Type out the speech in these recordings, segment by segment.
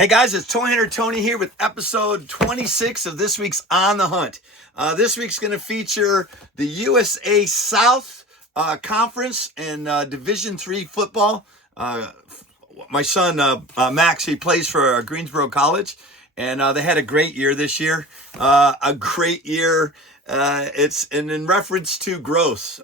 Hey guys, it's Toy Hunter Tony here with episode 26 of this week's On the Hunt. This week's going to feature the USA South Conference and Division III football. My son Max, he plays for Greensboro College, and they had a great year this year. A great year. It's in reference to growth.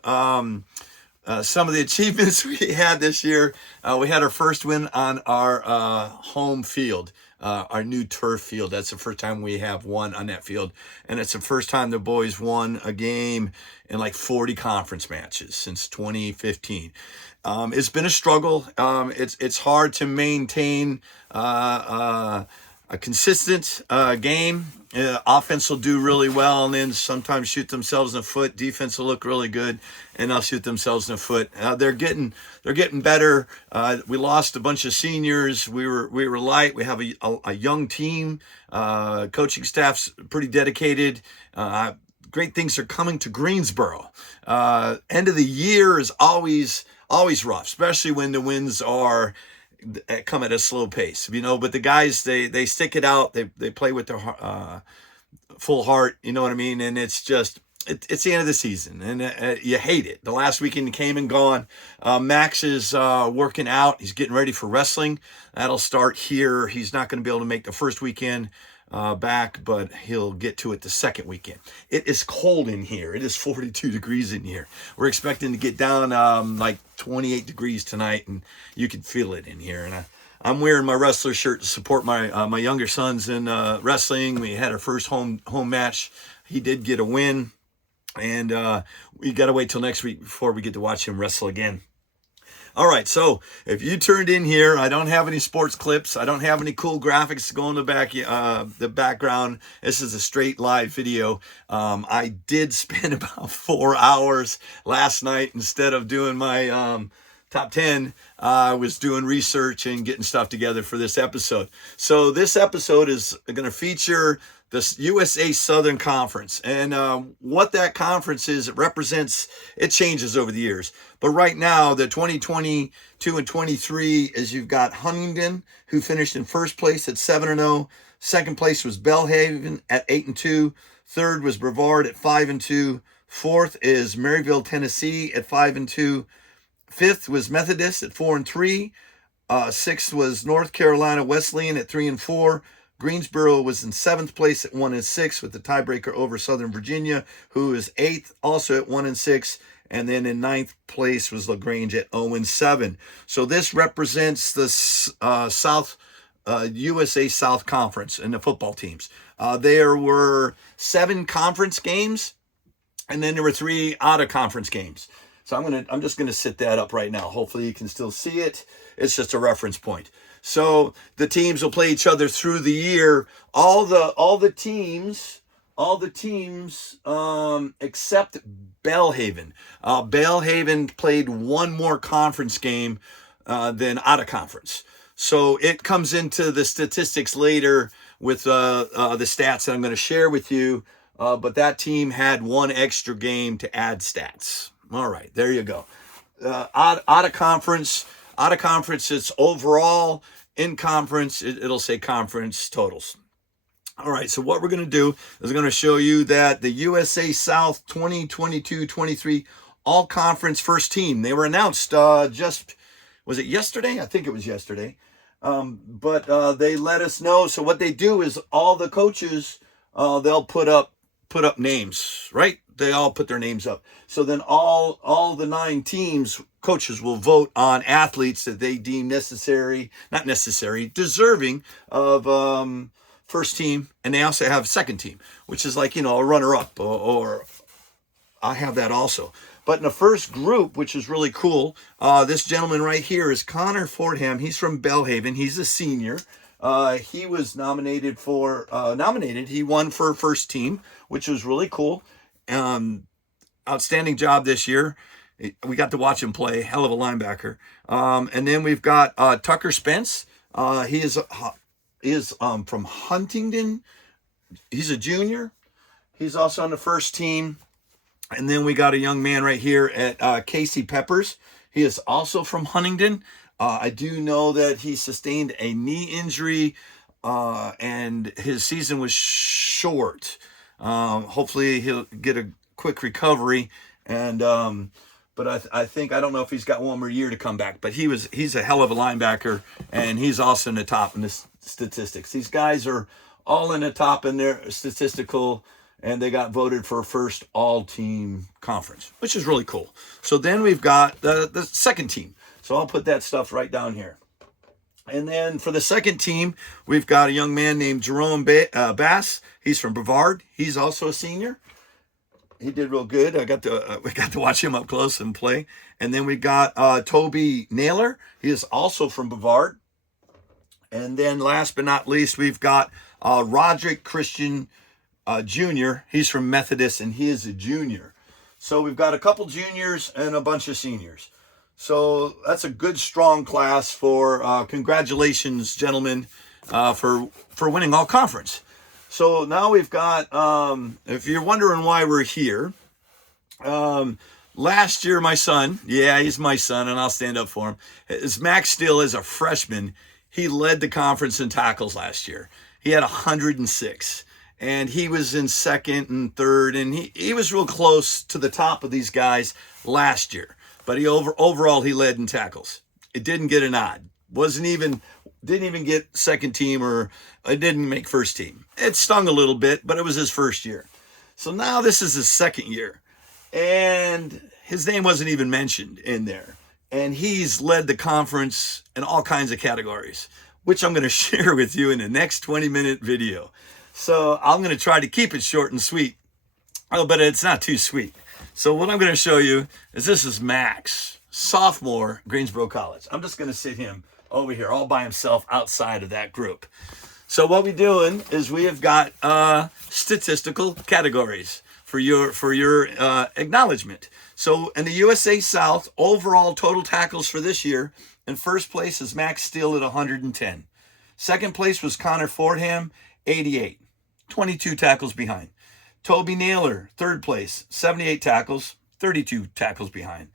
Some of the achievements we had this year, we had our first win on our home field, our new turf field. That's the first time we have won on that field. And it's the first time the boys won a game in like 40 conference matches since 2015. It's been a struggle. It's hard to maintain a consistent game. Offense will do really well and then sometimes shoot themselves in the foot. Defense will look really good and they'll shoot themselves in the foot. They're getting better. We lost a bunch of seniors. We were light. We have a young team. Coaching staff's pretty dedicated. Great things are coming to Greensboro. End of the year is always rough, especially when the wins come at a slow pace, but the guys, they stick it out. They play with their full heart, you know what I mean? And it's just, it's the end of the season and you hate it. The last weekend came and gone. Max is working out. He's getting ready for wrestling. That'll start here. He's not going to be able to make the first weekend back, but he'll get to it the second weekend. It is cold in here. It is 42 degrees in here. We're expecting to get down like 28 degrees tonight, and you can feel it in here. And I'm wearing my wrestler shirt to support my younger sons in wrestling. We had our first home match. He did get a win, and we got to wait till next week before we get to watch him wrestle again. All right, so if you turned in here, I don't have any sports clips. I don't have any cool graphics to go in the background. This is a straight live video. I did spend about 4 hours last night. Instead of doing my top 10, I was doing research and getting stuff together for this episode. So this episode is going to feature the USA Southern Conference. And what that conference is, it changes over the years. But right now, the 2022 and 23 is you've got Huntingdon, who finished in first place at 7-0. Second place was Belhaven at 8-2. Third was Brevard at 5-2. Fourth is Maryville, Tennessee at 5-2. Fifth was Methodist at 4-3. Sixth was North Carolina Wesleyan at 3-4. Greensboro was in seventh place at 1-6 with the tiebreaker over Southern Virginia, who is eighth, also at 1-6. And then in ninth place was LaGrange at 0-7. So this represents the USA South Conference and the football teams. There were 7 conference games, and then there were 3 out-of-conference games. So I'm just gonna sit that up right now. Hopefully you can still see it. It's just a reference point. So the teams will play each other through the year. All the teams except Belhaven. Belhaven played one more conference game than out of conference. So it comes into the statistics later with the stats that I'm going to share with you. But that team had one extra game to add stats. All right, there you go. Out of conference, it's overall. In conference, it'll say conference totals. All right, so what we're going to do is going to show you that the USA South 2022-23 all-conference first team, they were announced was it yesterday? I think it was yesterday. But they let us know. So what they do is all the coaches, they'll put up names, right? They all put their names up. So then all the 9 teams, coaches will vote on athletes that they deem deserving of first team. And they also have second team, which is like, a runner-up, or I have that also. But in the first group, which is really cool, this gentleman right here is Connor Fordham. He's from Belhaven. He's a senior. He was nominated. He won for first team, which was really cool. Outstanding job this year. We got to watch him play. Hell of a linebacker. And then we've got Tucker Spence. He is from Huntingdon. He's a junior. He's also on the first team. And then we got a young man right here at Casey Peppers. He is also from Huntingdon. I do know that he sustained a knee injury and his season was short. Hopefully he'll get a quick recovery, and but I think, I don't know if he's got one more year to come back, but he's a hell of a linebacker, and he's also in the top in the statistics. These guys are all in the top in their statistical, and they got voted for first all-team conference, which is really cool. So then we've got the second team. So I'll put that stuff right down here. And then for the second team, we've got a young man named Jerome Bass. He's from Brevard. He's also a senior. He did real good. We got to watch him up close and play. And then we got Toby Naylor. He is also from Brevard. And then last but not least, we've got Roderick Christian Jr. He's from Methodist, and he is a junior. So we've got a couple juniors and a bunch of seniors. So that's a good, strong class for congratulations, gentlemen, for winning all conference. So now we've got, if you're wondering why we're here, last year my son, yeah, he's my son, and I'll stand up for him, is Max Steele as a freshman. He led the conference in tackles last year. He had 106, and he was in second and third, and he was real close to the top of these guys last year. But overall he led in tackles. It didn't get a nod. Didn't even get second team, or it didn't make first team. It stung a little bit, but it was his first year. So now this is his second year, and his name wasn't even mentioned in there. And he's led the conference in all kinds of categories, which I'm going to share with you in the next 20-minute video. So I'm going to try to keep it short and sweet. Oh, but it's not too sweet. So what I'm going to show you is this is Max, sophomore, Greensboro College. I'm just going to sit him over here all by himself outside of that group. So what we're doing is we have got statistical categories for your acknowledgement. So in the USA South, overall total tackles for this year, in first place is Max Steele at 110. Second place was Connor Fordham, 88, 22 tackles behind. Toby Naylor, third place, 78 tackles, 32 tackles behind.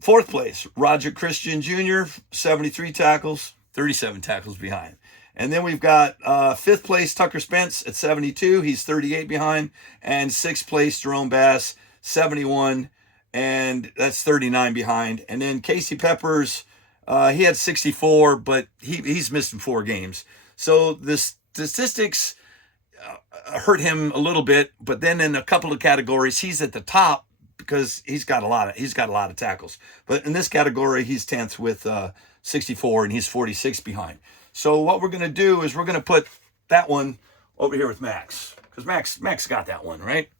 Fourth place, Roger Christian Jr., 73 tackles, 37 tackles behind. And then we've got fifth place, Tucker Spence at 72. He's 38 behind. And sixth place, Jerome Bass, 71. And that's 39 behind. And then Casey Peppers, he had 64, but he's missing 4 games. So the statistics hurt him a little bit, but then in a couple of categories, he's at the top because he's got a lot of tackles. But in this category, he's 10th with 64, and he's 46 behind. So what we're going to do is we're going to put that one over here with Max, because Max got that one, right?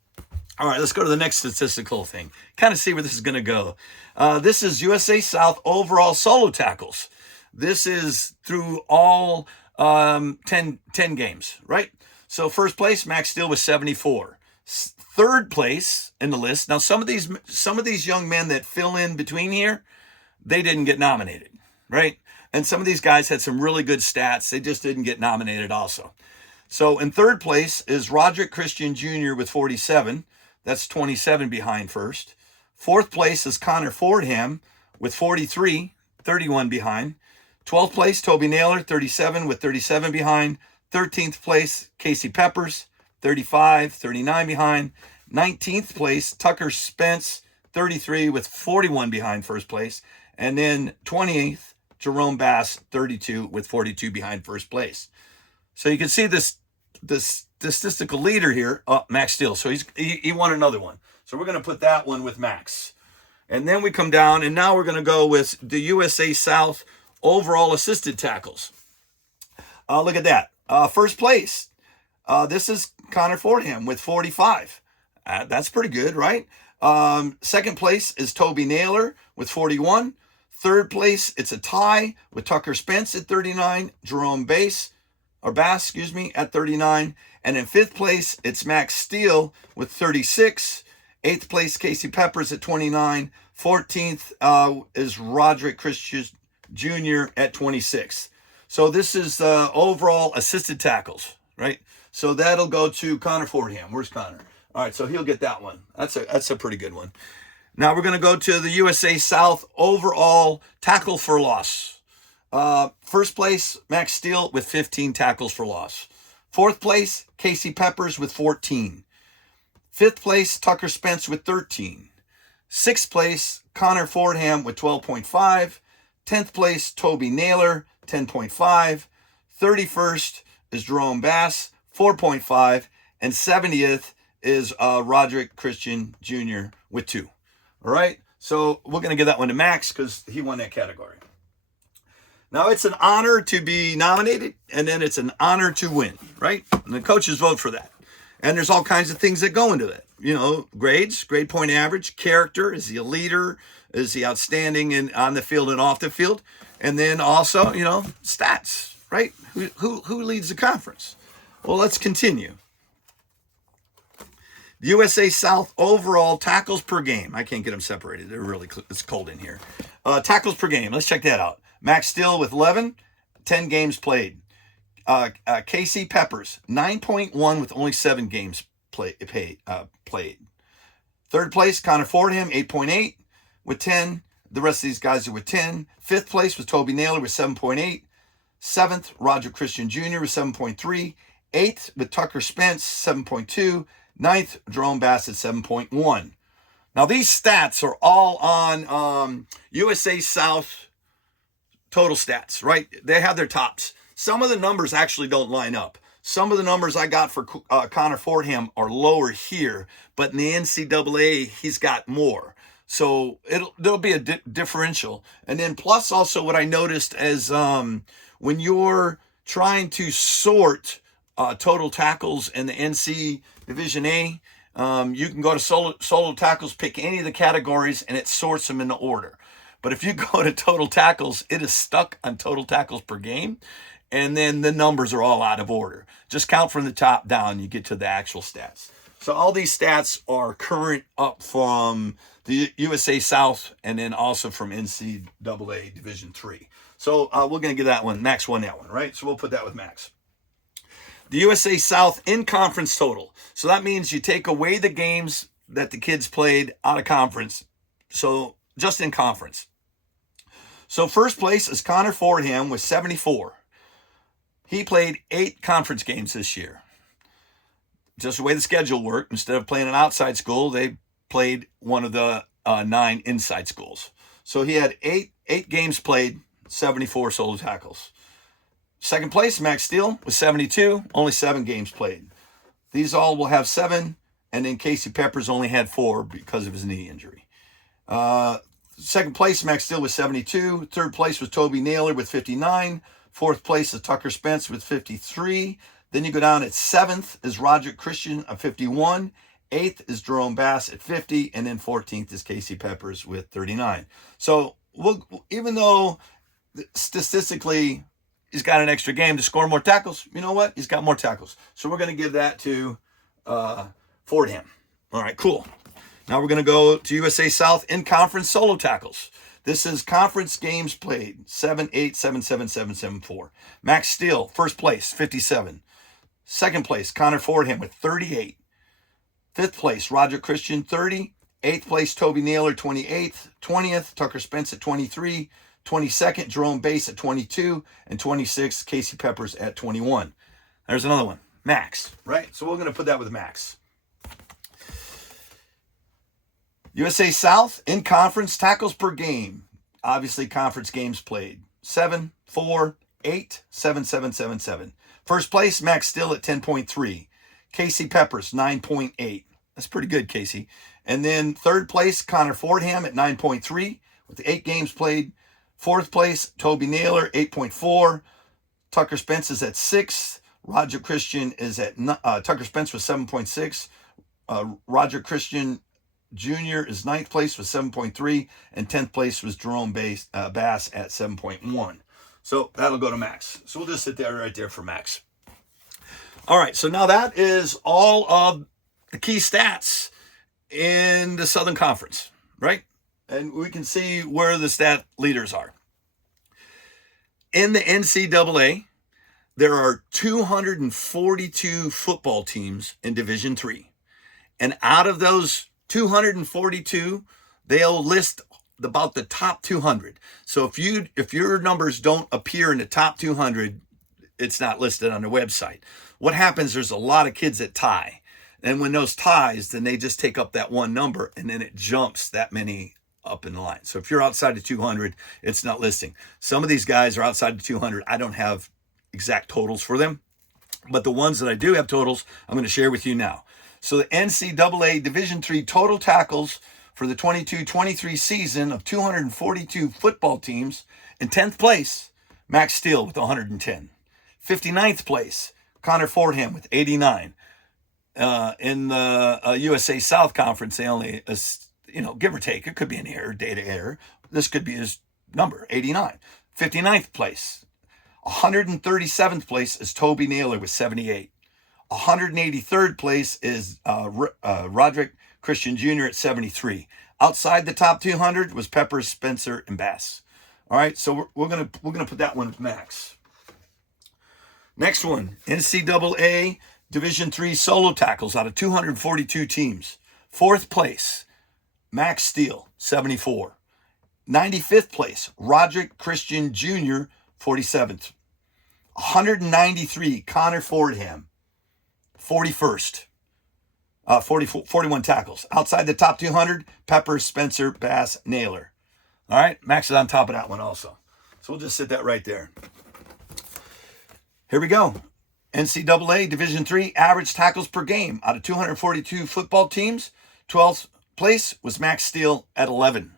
All right, let's go to the next statistical thing. Kind of see where this is going to go. This is USA South overall solo tackles. This is through all 10 games, right? So first place, Max Steele was 74. Third place in the list. Now some of these young men that fill in between here, they didn't get nominated, right? And some of these guys had some really good stats. They just didn't get nominated also. So in third place is Roderick Christian Jr. with 47. That's 27 behind first. Fourth place is Connor Fordham with 43, 31 behind. 12th place, Toby Naylor, 37 with 37 behind. 13th place, Casey Peppers, 35, 39 behind. 19th place, Tucker Spence, 33 with 41 behind first place. And then 28th, Jerome Bass, 32 with 42 behind first place. So you can see this statistical leader here, Max Steele. So he won another one. So we're going to put that one with Max. And then we come down, and now we're going to go with the USA South overall assisted tackles. Look at that. First place, this is Connor Fordham with 45. That's pretty good, right? Second place is Toby Naylor with 41. Third place, it's a tie with Tucker Spence at 39, Jerome Bass, at 39. And in fifth place, it's Max Steele with 36. Eighth place, Casey Peppers at 29. 14th is Roderick Christian Jr. at 26. So this is overall assisted tackles, right? So that'll go to Connor Fordham. Where's Connor? All right, so he'll get that one. That's a pretty good one. Now we're going to go to the USA South overall tackle for loss. First place, Max Steele with 15 tackles for loss. Fourth place, Casey Peppers with 14. Fifth place, Tucker Spence with 13. Sixth place, Connor Fordham with 12.5. 10th place, Toby Naylor, 10.5. 31st is Jerome Bass, 4.5. And 70th is Roderick Christian Jr. with 2. All right, so we're going to give that one to Max because he won that category. Now, it's an honor to be nominated, and then it's an honor to win, right? And the coaches vote for that. And there's all kinds of things that go into that. You know, grades, grade point average, character, is he a leader? Is he outstanding on the field and off the field? And then also, you know, stats, right? Who leads the conference? Well, let's continue. The USA South overall tackles per game. I can't get them separated. They're really, it's cold in here. Tackles per game. Let's check that out. Max Steele with 11, 10 games played. Casey Peppers, 9.1 with only 7 games played. Third place, Connor Fordham, 8.8 with 10. The rest of these guys are with 10. Fifth place was Toby Naylor with 7.8. Seventh, Roger Christian Jr. with 7.3. Eighth with Tucker Spence, 7.2. Ninth, Jerome Bass at 7.1. Now, these stats are all on USA South total stats, right? They have their tops. Some of the numbers actually don't line up. Some of the numbers I got for Connor Fordham are lower here, but in the NCAA, he's got more. So there'll be a differential. And then plus also what I noticed as when you're trying to sort total tackles in the NC Division A, you can go to solo tackles, pick any of the categories, and it sorts them in the order. But if you go to total tackles, it is stuck on total tackles per game. And then the numbers are all out of order. Just count from the top down, you get to the actual stats. So all these stats are current up from the USA South and then also from NCAA Division III. So we're going to give that one. Max won that one, right? So we'll put that with Max. The USA South in conference total. So that means you take away the games that the kids played out of conference. So just in conference. So first place is Connor Fordham with 74. He played 8 conference games this year. Just the way the schedule worked, instead of playing an outside school, they played one of the 9 inside schools. So he had 8 games played, 74 solo tackles. Second place, Max Steele with 72, only 7 games played. These all will have 7, and then Casey Peppers only had 4 because of his knee injury. Second place, Max Steele with 72. Third place was Toby Naylor with 59. Fourth place is Tucker Spence with 53. Then you go down at 7th is Roger Christian at 51. 8th is Jerome Bass at 50. And then 14th is Casey Peppers with 39. So even though statistically he's got an extra game to score more tackles, you know what? He's got more tackles. So we're going to give that to Fordham. All right, cool. Now we're going to go to USA South in conference solo tackles. This is conference games played, 7, 8, 7, 7, 7, 7, 4. Max Steele, first place, 57. Second place, Connor Fordham with 38. Fifth place, Roger Christian, 30. Eighth place, Toby Naylor, 28th. 20th, Tucker Spence at 23. 22nd, Jerome Bass at 22. And 26th, Casey Peppers at 21. There's another one, Max, right? So we're going to put that with Max. USA South in conference tackles per game. Obviously, conference games played. 7, 4, 8, 7, 7, 7, 7. First place, Max Steele at 10.3. Casey Peppers, 9.8. That's pretty good, Casey. And then third place, Connor Fordham at 9.3 with 8 games played. Fourth place, Toby Naylor, 8.4. Tucker Spence is at 6. Roger Christian is at, Tucker Spence was 7.6. Roger Christian Jr. is 9th place with 7.3, and 10th place was Jerome Bass at 7.1. So that'll go to Max. So we'll just sit there right there for Max. All right, so now that is all of the key stats in the Southern Conference, right? And we can see where the stat leaders are. In the NCAA, there are 242 football teams in Division III. And out of those 242, they'll list about the top 200. So if your numbers don't appear in the top 200, it's not listed on the website. What happens, there's a lot of kids that tie. And when those ties, then they just take up that one number, and then it jumps that many up in the line. So if you're outside the 200, it's not listing. Some of these guys are outside the 200. I don't have exact totals for them, but the ones that I do have totals, I'm going to share with you now. So the NCAA Division III total tackles for the 22-23 season of 242 football teams, in 10th place, Max Steele with 110. 59th place, Connor Fordham with 89. In the USA South Conference, they only, give or take, it could be an error, data error. This could be his number, 89. 59th place. 137th place is Toby Naylor with 78. 183rd place is Roderick Christian Jr. at 73. Outside the top 200 was Peppers, Spencer, and Bass. All right, so we're gonna put that one with Max. Next one, NCAA Division III solo tackles out of 242 teams. 4th place, Max Steele, 74. 95th place, Roderick Christian Jr., 47th. 193, Connor Fordham, 41st. 41 tackles. Outside the top 200, Peppers, Spencer, Bass, Naylor. All right, Max is on top of that one also. So we'll just sit that right there. Here we go. NCAA Division III average tackles per game out of 242 football teams. 12th place was Max Steele at 11.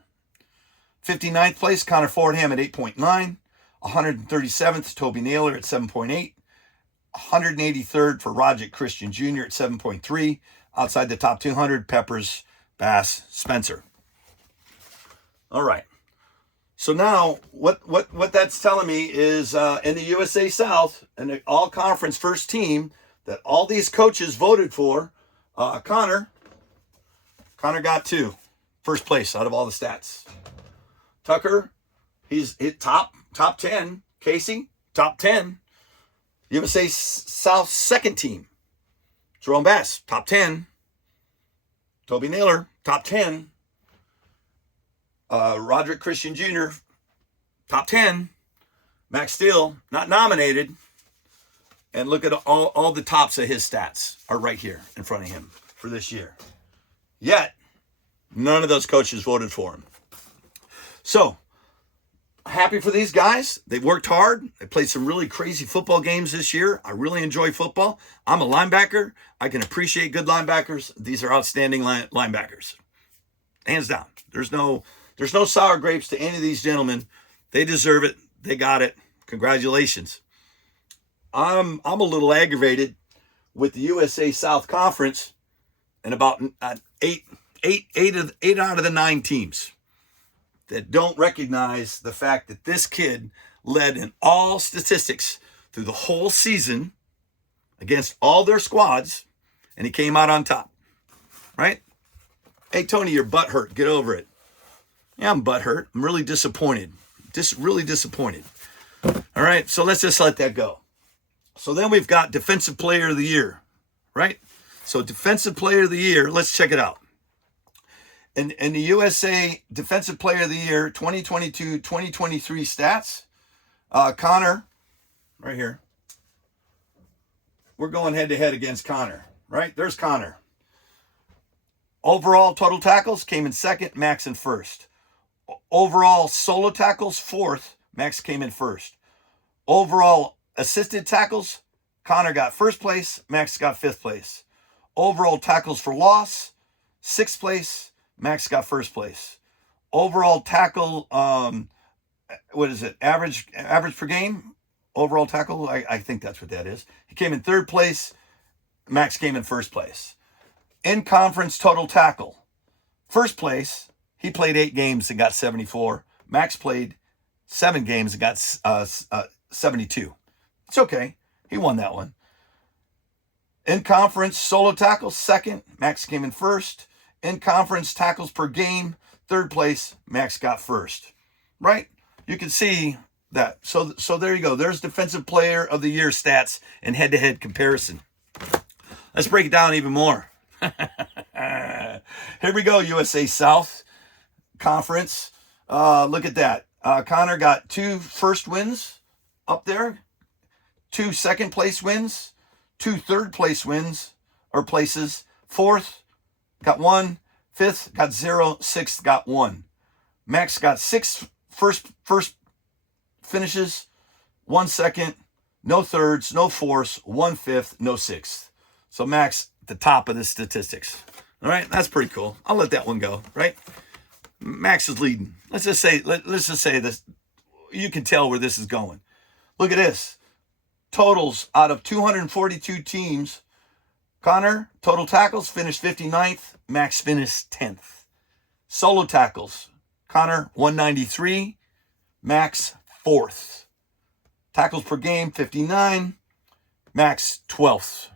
59th place, Connor Fordham at 8.9. 137th, Toby Naylor at 7.8. 183rd for Roderick Christian Jr. at 7.3. Outside the top 200, Peppers, Bass, Spencer. All right. So now what that's telling me is in the USA South and the all-conference first team that all these coaches voted for, Connor got 2. First place out of all the stats. Tucker, he's hit top 10. Casey, top 10. USA South second team. Jerome Bass, top 10. Toby Naylor, top 10. Roderick Christian Jr., top 10. Max Steele, not nominated. And look at all the tops of his stats are right here in front of him for this year. Yet, none of those coaches voted for him. So, happy for these guys. They worked hard. They played some really crazy football games this year. I really enjoy football. I'm a linebacker. I can appreciate good linebackers. These are outstanding linebackers. Hands down. There's no sour grapes to any of these gentlemen. They deserve it. They got it. Congratulations. I'm a little aggravated with the USA South Conference and about eight out of the 9 teams that don't recognize the fact that this kid led in all statistics through the whole season against all their squads, and he came out on top, right? Hey, Tony, your butt hurt. Get over it. Yeah, I'm butt hurt. I'm really disappointed. Just really disappointed. All right, so let's just let that go. So then we've got Defensive Player of the Year, right? So Defensive Player of the Year, let's check it out. In the USA Defensive Player of the Year 2022-2023 stats, Connor, right here. We're going head-to-head against Connor, right? There's Connor. Overall total tackles came in second, Max in first. Overall solo tackles, fourth, Max came in first. Overall assisted tackles, Connor got first place, Max got fifth place. Overall tackles for loss, sixth place, Max got first place. Overall tackle, average per game? Overall tackle, I think that's what that is. He came in third place, Max came in first place. In conference total tackle, first place, he played 8 games and got 74. Max played 7 games and got 72. It's okay. He won that one. In conference solo tackles, second, Max came in first. In conference tackles per game, third place, Max got first. Right? You can see that. So there you go. There's Defensive Player of the Year stats and head-to-head comparison. Let's break it down even more. Here we go, USA South Conference. Look at that. Connor got 2 first wins up there, 2 second place wins, 2 third place wins or places. 4th got 1, 5th got 0, 6th got 1. Max got 6 first finishes, 1 second, no thirds, no fourths, 1 fifth, no 6th. So Max at the top of the statistics. All right, that's pretty cool. I'll let that one go, right? Max is leading. Let's just say this. You can tell where this is going. Look at this. Totals out of 242 teams. Connor, total tackles, finished 59th. Max finished 10th. Solo tackles. Connor, 193. Max, 4th. Tackles per game, 59. Max, 12th.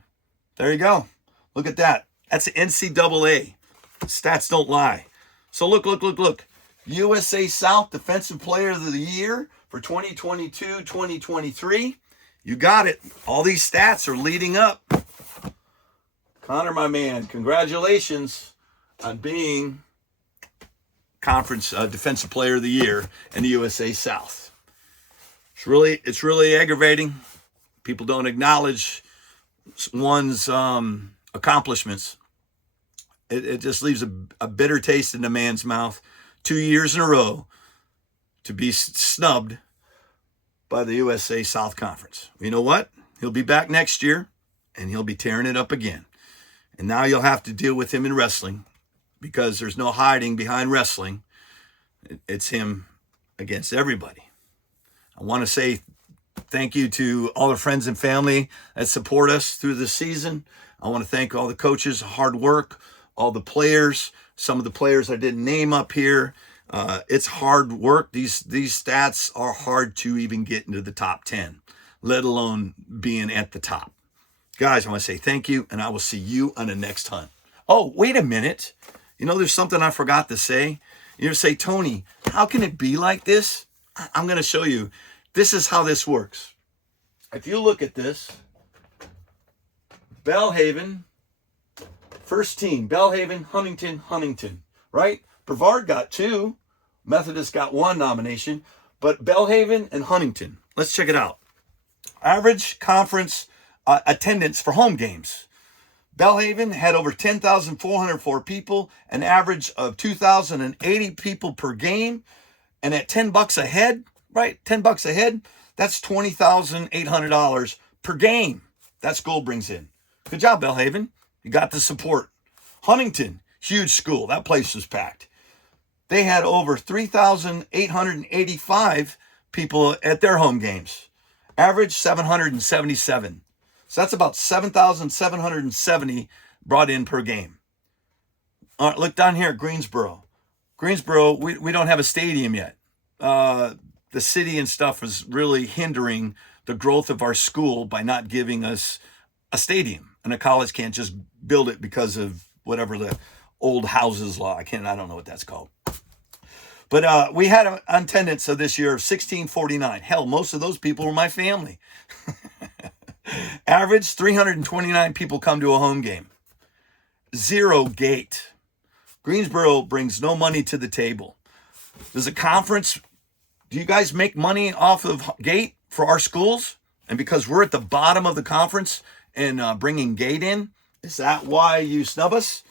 There you go. Look at that. That's the NCAA. Stats don't lie. So look. USA South Defensive Player of the Year for 2022-2023. You got it. All these stats are leading up. Connor, my man, congratulations on being Conference Defensive Player of the Year in the USA South. It's really aggravating. People don't acknowledge one's accomplishments. It just leaves a bitter taste in the man's mouth. 2 years in a row to be snubbed by the USA South Conference. You know what? He'll be back next year, and he'll be tearing it up again. And now you'll have to deal with him in wrestling, because there's no hiding behind wrestling. It's him against everybody. I want to say thank you to all the friends and family that support us through the season. I want to thank all the coaches, hard work, all the players, some of the players I didn't name up here. It's hard work. These stats are hard to even get into the top 10, let alone being at the top. Guys, I want to say thank you, and I will see you on the next hunt. Oh, wait a minute. You know, there's something I forgot to say. You say, Tony, how can it be like this? I'm going to show you. This is how this works. If you look at this, Belhaven, first team, Belhaven, Huntingdon, right? Brevard got 2. Methodist got 1 nomination. But Belhaven and Huntingdon, let's check it out. Average conference attendance for home games. Belhaven had over 10,404 people, an average of 2,080 people per game. And at $10 a head, right? $10 a head, that's $20,800 per game that school brings in. Good job, Belhaven. You got the support. Huntingdon, huge school. That place was packed. They had over 3,885 people at their home games. Average 777. So that's about 7,770 brought in per game. All right, look down here at Greensboro. Greensboro, we don't have a stadium yet. The city and stuff is really hindering the growth of our school by not giving us a stadium. And a college can't just build it because of whatever the old houses law. I don't know what that's called. But we had an attendance of this year of 1,649. Hell, most of those people were my family. Average 329 people come to a home game. 0 gate. Greensboro brings no money to the table. There's a conference. Do you guys make money off of gate for our schools? And because we're at the bottom of the conference and bringing gate in, is that why you snub us?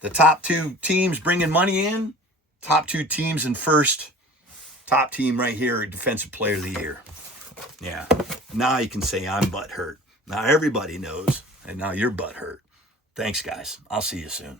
The top 2 teams bringing money in. Top 2 teams in first. Top team right here, Defensive Player of the Year. Yeah. Now you can say I'm butthurt. Now everybody knows, and now you're butthurt. Thanks, guys. I'll see you soon.